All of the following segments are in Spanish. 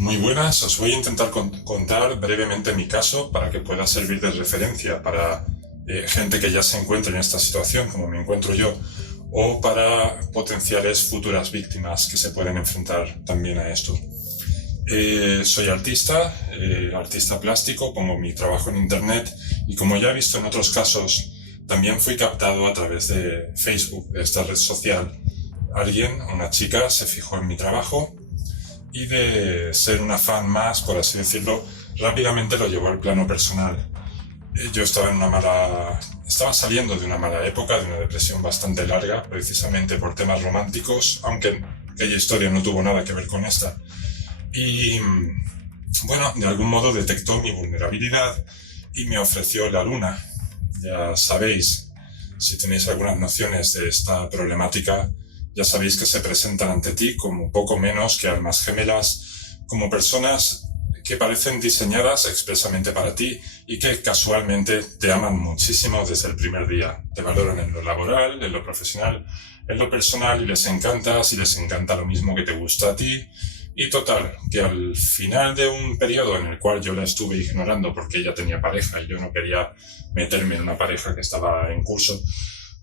Muy buenas, os voy a intentar contar brevemente mi caso para que pueda servir de referencia para gente que ya se encuentre en esta situación, como me encuentro yo, o para potenciales futuras víctimas que se pueden enfrentar también a esto. Soy artista plástico, pongo mi trabajo en internet y como ya he visto en otros casos, también fui captado a través de Facebook, de esta red social. Una chica, se fijó en mi trabajo y de ser una fan más, por así decirlo, rápidamente lo llevó al plano personal. Yo estaba saliendo de una mala época, de una depresión bastante larga, precisamente por temas románticos, aunque aquella historia no tuvo nada que ver con esta. Y bueno, de algún modo detectó mi vulnerabilidad y me ofreció la luna. Ya sabéis, si tenéis algunas nociones de esta problemática, ya sabéis que se presentan ante ti como poco menos que almas gemelas, como personas que parecen diseñadas expresamente para ti y que casualmente te aman muchísimo desde el primer día. Te valoran en lo laboral, en lo profesional, en lo personal y les encantas y les encanta lo mismo que te gusta a ti. Y total, que al final de un periodo en el cual yo la estuve ignorando porque ella tenía pareja y yo no quería meterme en una pareja que estaba en curso,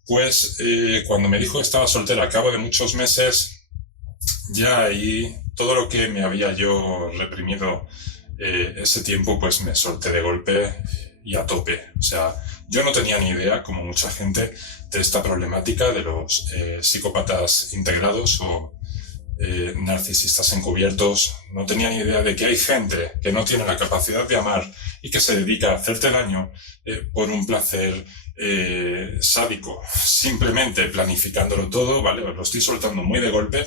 pues cuando me dijo que estaba soltera a cabo de muchos meses, ya ahí todo lo que me había yo reprimido ese tiempo, pues me solté de golpe y a tope. O sea, yo no tenía ni idea, como mucha gente, de esta problemática de los psicópatas integrados o narcisistas encubiertos. No tenía ni idea de que hay gente que no tiene la capacidad de amar y que se dedica a hacerte daño por un placer sádico, simplemente planificándolo todo, ¿vale? Os lo estoy soltando muy de golpe,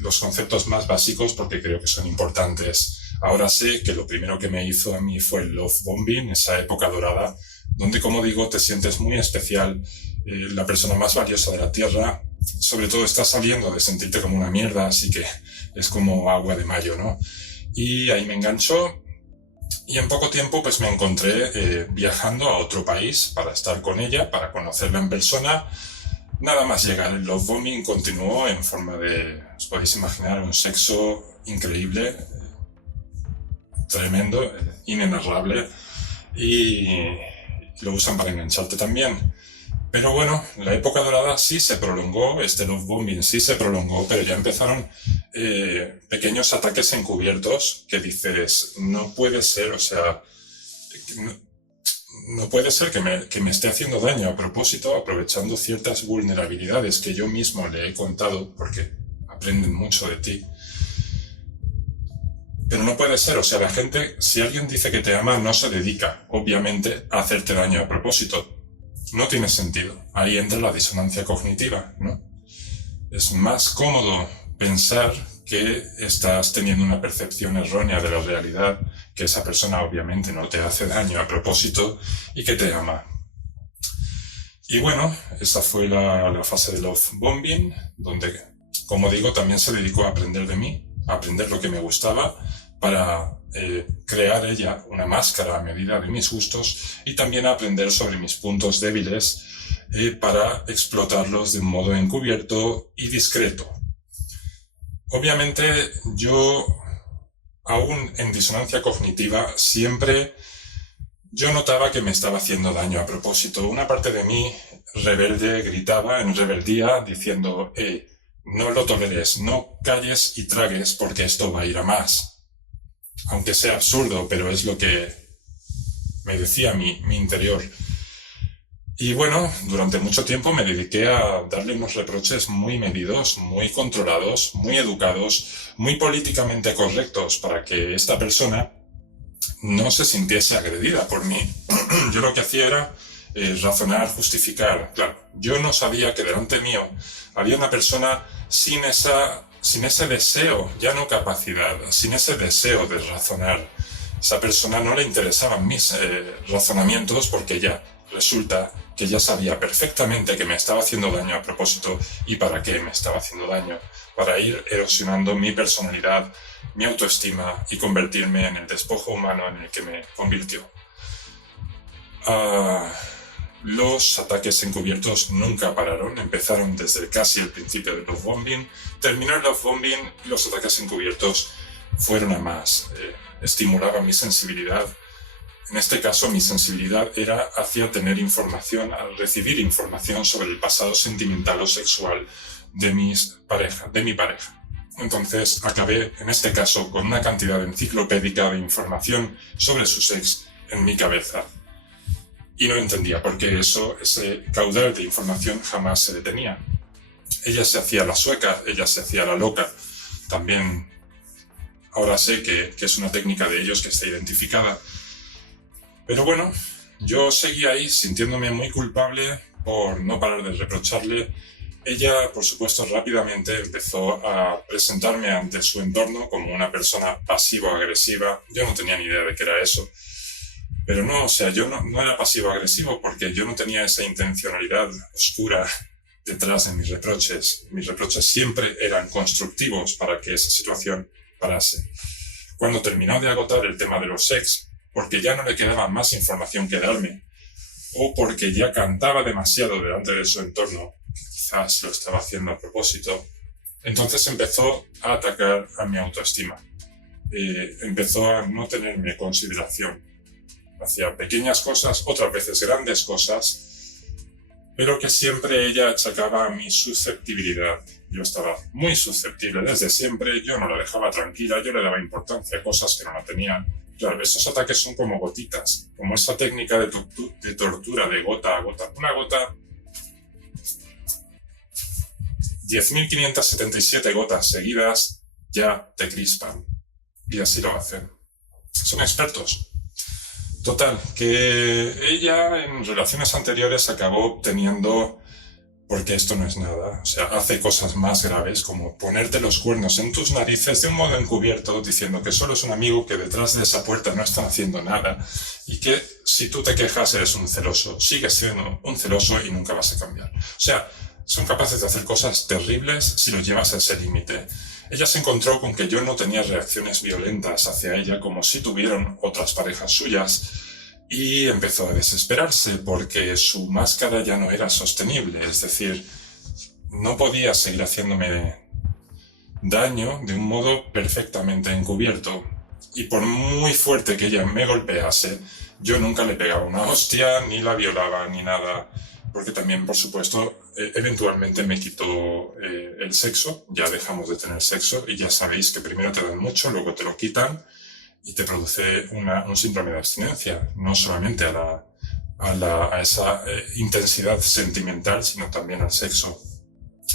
los conceptos más básicos porque creo que son importantes. Ahora sé que lo primero que me hizo a mí fue el love bombing, esa época dorada, donde, como digo, te sientes muy especial, la persona más valiosa de la Tierra. Sobre todo estás saliendo de sentirte como una mierda, así que es como agua de mayo, ¿no? Y ahí me enganchó y en poco tiempo pues me encontré viajando a otro país para estar con ella, para conocerla en persona. Nada más llegar, el love bombing continuó en forma de, os podéis imaginar, un sexo increíble, tremendo, inenarrable, y lo usan para engancharte también. Pero bueno, la época dorada sí se prolongó, este love bombing sí se prolongó, pero ya empezaron pequeños ataques encubiertos que dices, no puede ser, o sea, no puede ser que me esté haciendo daño a propósito, aprovechando ciertas vulnerabilidades que yo mismo le he contado, porque aprenden mucho de ti. Pero no puede ser, o sea, la gente, si alguien dice que te ama, no se dedica, obviamente, a hacerte daño a propósito. No tiene sentido. Ahí entra la disonancia cognitiva, ¿no? Es más cómodo pensar que estás teniendo una percepción errónea de la realidad, que esa persona obviamente no te hace daño a propósito y que te ama. Y bueno, esa fue la fase de love bombing, donde, como digo, también se dedicó a aprender de mí, a aprender lo que me gustaba, para crear ella una máscara a medida de mis gustos y también a aprender sobre mis puntos débiles para explotarlos de un modo encubierto y discreto. Obviamente yo, aún en disonancia cognitiva, siempre yo notaba que me estaba haciendo daño a propósito. Una parte de mí rebelde gritaba en rebeldía diciendo no lo toleres, no calles y tragues porque esto va a ir a más. Aunque sea absurdo, pero es lo que me decía mi interior. Y bueno, durante mucho tiempo me dediqué a darle unos reproches muy medidos, muy controlados, muy educados, muy políticamente correctos para que esta persona no se sintiese agredida por mí. Yo lo que hacía era razonar, justificar. Claro, yo no sabía que delante mío había una persona sin ese deseo, ya no capacidad, sin ese deseo de razonar. Esa persona no le interesaban mis razonamientos porque ya resulta que ya sabía perfectamente que me estaba haciendo daño a propósito y para qué me estaba haciendo daño, para ir erosionando mi personalidad, mi autoestima y convertirme en el despojo humano en el que me convirtió. Los ataques encubiertos nunca pararon, empezaron desde casi el principio del love bombing, terminó el love bombing y los ataques encubiertos fueron a más, estimulaban mi sensibilidad. En este caso, mi sensibilidad era hacia tener información, al recibir información sobre el pasado sentimental o sexual de mi pareja. Entonces, acabé, en este caso, con una cantidad enciclopédica de información sobre su sex en mi cabeza. Y no entendía por qué ese caudal de información jamás se detenía. Ella se hacía la sueca, ella se hacía la loca. También, ahora sé que es una técnica de ellos que está identificada. Pero bueno, yo seguí ahí sintiéndome muy culpable por no parar de reprocharle. Ella, por supuesto, rápidamente empezó a presentarme ante su entorno como una persona pasivo-agresiva. Yo no tenía ni idea de qué era eso. Pero no, o sea, yo no era pasivo-agresivo porque yo no tenía esa intencionalidad oscura detrás de mis reproches. Mis reproches siempre eran constructivos para que esa situación parase. Cuando terminó de agotar el tema de los sex, porque ya no le quedaba más información que darme, o porque ya cantaba demasiado delante de su entorno, quizás lo estaba haciendo a propósito, entonces empezó a atacar a mi autoestima. Empezó a no tenerme consideración. Hacía pequeñas cosas, otras veces grandes cosas, pero que siempre ella achacaba a mi susceptibilidad. Yo estaba muy susceptible desde siempre, yo no la dejaba tranquila, yo le daba importancia a cosas que no la tenían. Claro, estos ataques son como gotitas, como esa técnica de tortura de gota a gota. Una gota, 10.577 gotas seguidas ya te crispan. Y así lo hacen. Son expertos. Total, que ella en relaciones anteriores acabó obteniendo, porque esto no es nada, o sea, hace cosas más graves como ponerte los cuernos en tus narices de un modo encubierto, diciendo que solo es un amigo, que detrás de esa puerta no están haciendo nada y que si tú te quejas eres un celoso, sigues siendo un celoso y nunca vas a cambiar. O sea, son capaces de hacer cosas terribles si lo llevas a ese límite. Ella se encontró con que yo no tenía reacciones violentas hacia ella como si tuvieron otras parejas suyas y empezó a desesperarse porque su máscara ya no era sostenible, es decir, no podía seguir haciéndome daño de un modo perfectamente encubierto. Y por muy fuerte que ella me golpease, yo nunca le pegaba una hostia, ni la violaba, ni nada, porque también, por supuesto, eventualmente me quitó el sexo, ya dejamos de tener sexo y ya sabéis que primero te dan mucho, luego te lo quitan y te produce un síndrome de abstinencia, no solamente a esa intensidad sentimental, sino también al sexo.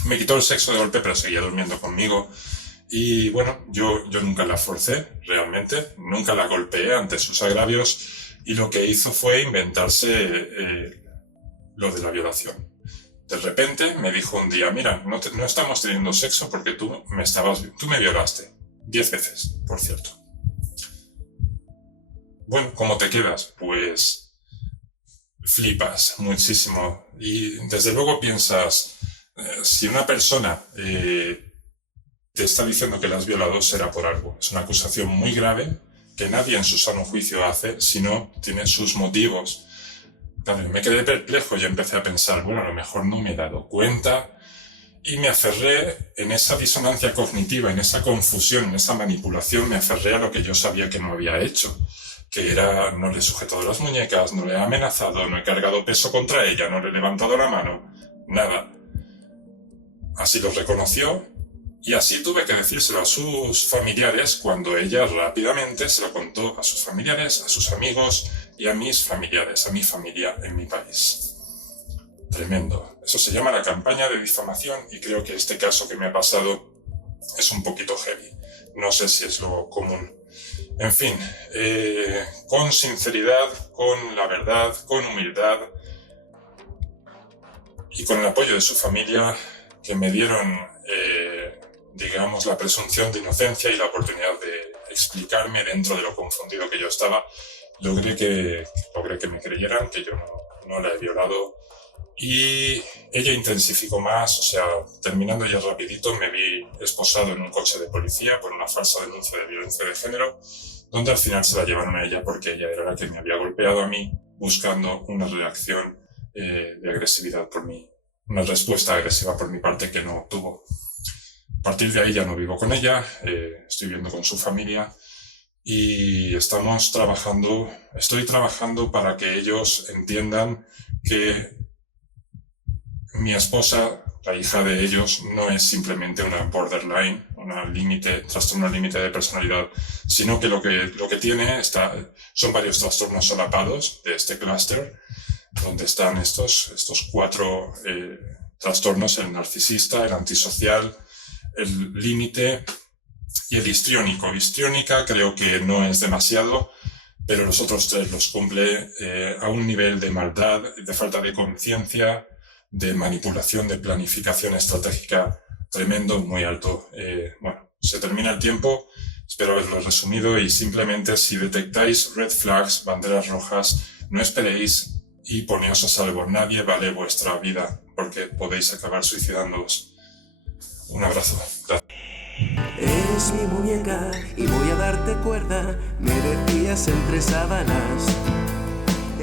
Me quitó el sexo de golpe, pero seguía durmiendo conmigo. Y bueno, yo nunca la forcé, realmente, nunca la golpeé ante sus agravios y lo que hizo fue inventarse lo de la violación. De repente me dijo un día, mira, no estamos teniendo sexo porque tú me violaste. 10 veces, por cierto. Bueno, ¿cómo te quedas? Pues flipas muchísimo. Y desde luego piensas, si una persona te está diciendo que la has violado, será por algo. Es una acusación muy grave que nadie en su sano juicio hace si no tiene sus motivos. Claro, me quedé perplejo y empecé a pensar, bueno, a lo mejor no me he dado cuenta y me aferré en esa disonancia cognitiva, en esa confusión, en esa manipulación, me aferré a lo que yo sabía que no había hecho, que era no le he sujetado las muñecas, no le he amenazado, no he cargado peso contra ella, no le he levantado la mano, nada. Así lo reconoció y así tuve que decírselo a sus familiares cuando ella rápidamente se lo contó a sus familiares, a sus amigos y a mis familiares, a mi familia en mi país. Tremendo. Eso se llama la campaña de difamación y creo que este caso que me ha pasado es un poquito heavy. No sé si es lo común. En fin, con sinceridad, con la verdad, con humildad y con el apoyo de su familia que me dieron, digamos, la presunción de inocencia y la oportunidad de explicarme dentro de lo confundido que yo estaba, logré que me creyeran que yo no la he violado y ella intensificó más, o sea, terminando ya rapidito me vi esposado en un coche de policía por una falsa denuncia de violencia de género, donde al final se la llevaron a ella porque ella era la que me había golpeado a mí buscando una reacción de agresividad por mí, una respuesta agresiva por mi parte que no obtuvo. partir de ahí ya no vivo con ella, estoy viviendo con su familia y estoy trabajando para que ellos entiendan que mi esposa, la hija de ellos, no es simplemente una borderline, trastorno límite de personalidad, sino que lo que tiene son varios trastornos solapados de este clúster, donde están estos 4 trastornos: el narcisista, el antisocial, el límite y el histriónico. Histriónica creo que no es demasiado, pero los otros 3 los cumple a un nivel de maldad, de falta de conciencia, de manipulación, de planificación estratégica tremendo, muy alto. Bueno, se termina el tiempo, espero haberlo resumido, y simplemente, si detectáis red flags, banderas rojas, no esperéis y poneos a salvo. Nadie vale vuestra vida, porque podéis acabar suicidándoos. Un abrazo. Gracias. Eres mi muñeca y voy a darte cuerda, me decías entre sábanas.